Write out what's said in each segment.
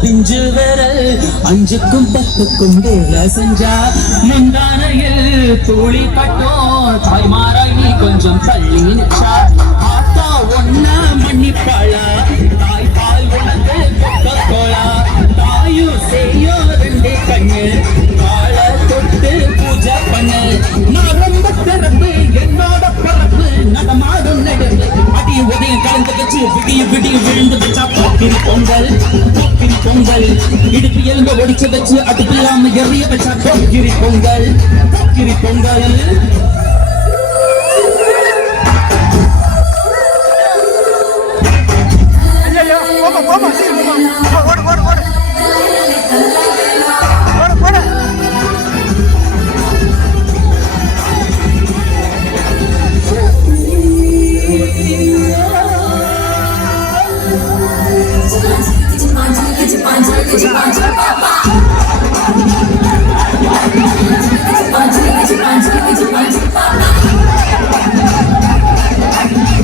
பிஞ்சு விரல் அஞ்சுக்கும் பத்துக்கும் வேலை செஞ்சா முந்தானையில் தூளி கட்டும் தாய்மாராய் நீ கொஞ்சம் தள்ளி நிச்சா ஆத்தா ஒன்ன மன்னிப்பாளா தாய் பால் உனக்கு கோலா தாயும் செய்யோ ரெண்டு கண்ணு கால தொட்டு பூஜை பண்ணு நான் ரொம்ப திறப்பு என்னோட பரப்பு நடமாடும் நடந்து அடி உதயம் கலந்து வச்சு விடிய விடிய விழுந்து வச்சா போக்கிரி பொங்கல் பொங்கல் இடுப்பு எலும்ப ஒடிச்சு வச்சு அடுப்பில்லாம எறிய வச்சா போக்கிரி பொங்கல்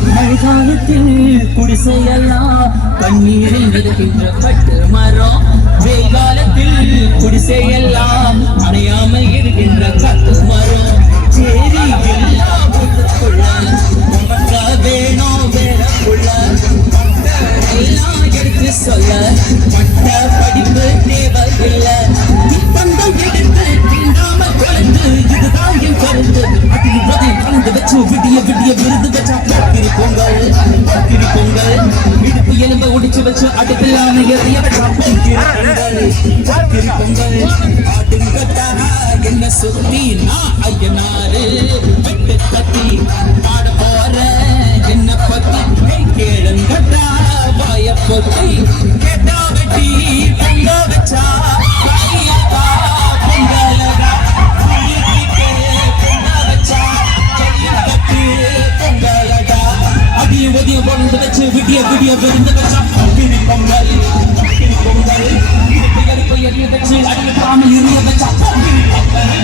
மழைக்காலத்தில் குடிசையெல்லாம் கண்ணீரில் இருக்கின்ற பட்டு மரம் வெயில் காலத்தில் குடிசையெல்லாம் அணையாம இருக்கின்ற கட்டு மரம் சேரி எல்லாம் உள்ளுக்குள்ள உமக்கா வேணும் வேறக்குள்ள எல்லாம் எடுத்து சொல்ல பட்ட படிப்பு தேவையில்லை பந்தம் எடுத்து தீண்டாம கொழுந்து இதுதான் என் கருத்து அது இப்பதை கலந்து வச்சு விடிய விடிய விருது வச்சா போக்கிரி பொங்கல் இடுப்பு எலும்ப ஒடிச்சு வச்சு அடுப்பில்லாம எறிய வச்சா போக்கிரி பொங்கல் ஆடுங்கட்டா என்ன சுத்தி நான் ஐயனாரு வெட்டு கத்தி பாட போற என்ன பத்தி கேளுங்கட்டா வாய பொத்தி கேட்டா வெட்டி பொங்க வச்சா பொங்கலடா பொங்க வச்சா பொங்கலடா அடிய ஒதிய பொழுது வச்சு விடிய விடிய விருந்து வச்சா போக்கிரி பொங்கல் இடுப்பு எலுப்பை எறிய வச்சு அடிய காமல் எறிய வச்சா போக்கிரி பொங்கல்